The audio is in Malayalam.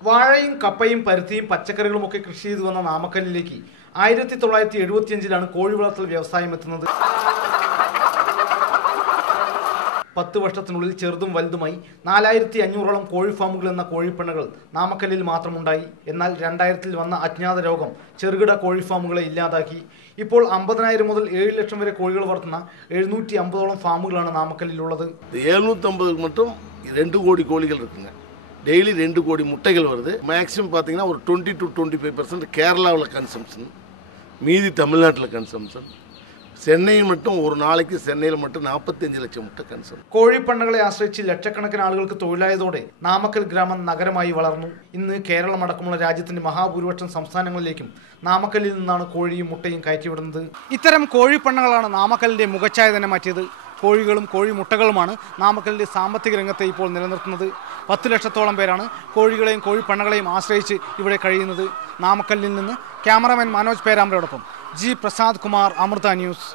വാഴയും കപ്പയും പരുത്തിയും പച്ചക്കറികളുമൊക്കെ കൃഷി ചെയ്തു വന്ന നാമക്കല്ലിലേക്ക് 1975 കോഴി വളർത്തൽ വ്യവസായം എത്തുന്നത്. 10 വർഷത്തിനുള്ളിൽ ചെറുതും വലുതുമായി 4500ഓളം കോഴി ഫാമുകൾ എന്ന കോഴിപ്പണ്ണകൾ നാമക്കല്ലിൽ മാത്രമുണ്ടായി. എന്നാൽ 2000 വന്ന അജ്ഞാത രോഗം ചെറുകിട കോഴി ഫാമുകളെ ഇല്ലാതാക്കി. ഇപ്പോൾ 50,000 മുതൽ 7 ലക്ഷം വരെ കോഴികൾ വളർത്തുന്ന 750ഓളം ഫാമുകളാണ് നാമക്കല്ലിലുള്ളത്. 750 மட்டும் 2 கோடி கோழிகள் இருக்குங்க. டெய்லி 2 கோடி முட்டைகள் வருது. மேக்ஸிமம் பார்த்தீங்கன்னா ஒரு 20 to 25% கேரளாவில் கன்சம்ஷன், மீதி தமிழ்நாட்டில் கன்சம்ஷன். ചെന്നൈയിൽ மட்டும் ഒരു നാளைക്ക് ചെന്നൈയിൽ மட்டுം 45 ലക്ഷം മുട്ട കൺസംഷൻ. കോഴിപ്പണ്ണകളെ ആശ്രയിച്ച് ലക്ഷക്കണക്കിന് ആളുകൾക്ക് തൊഴിലായതോടെ നാമക്കൽ ഗ്രാമം നഗരമായി വളർന്നു. ഇന്ന് കേരളം അടക്കമുള്ള രാജ്യത്തിന്റെ മഹാഭൂരിപക്ഷം സംസ്ഥാനങ്ങളിലേക്കും നാമക്കല്ലിൽ നിന്നാണ് കോഴിയും മുട്ടയും കയറ്റിവിടുന്നത്. ഇത്തരം കോഴിപ്പണ്ണകളാണ് നാമക്കല്ലിന്റെ മുഖച്ഛായ തന്നെ മാറ്റിയത്. കോഴികളും കോഴിമുട്ടകളുമാണ് നാമക്കല്ലിന്റെ സാമ്പത്തിക രംഗത്തെ ഇപ്പോൾ നിലനിർത്തുന്നത്. 10 ലക്ഷത്തോളം പേരാണ് കോഴികളെയും കോഴിപ്പണ്ണകളെയും ആശ്രയിച്ച് ഇവിടെ കഴിയുന്നത്. നാമക്കല്ലിൽ നിന്ന് ക്യാമറാമാൻ മനോജ് പേരാമ്പ്രയോടൊപ്പം ജി പ്രസാദ് കുമാർ, അമൃത ന്യൂസ്.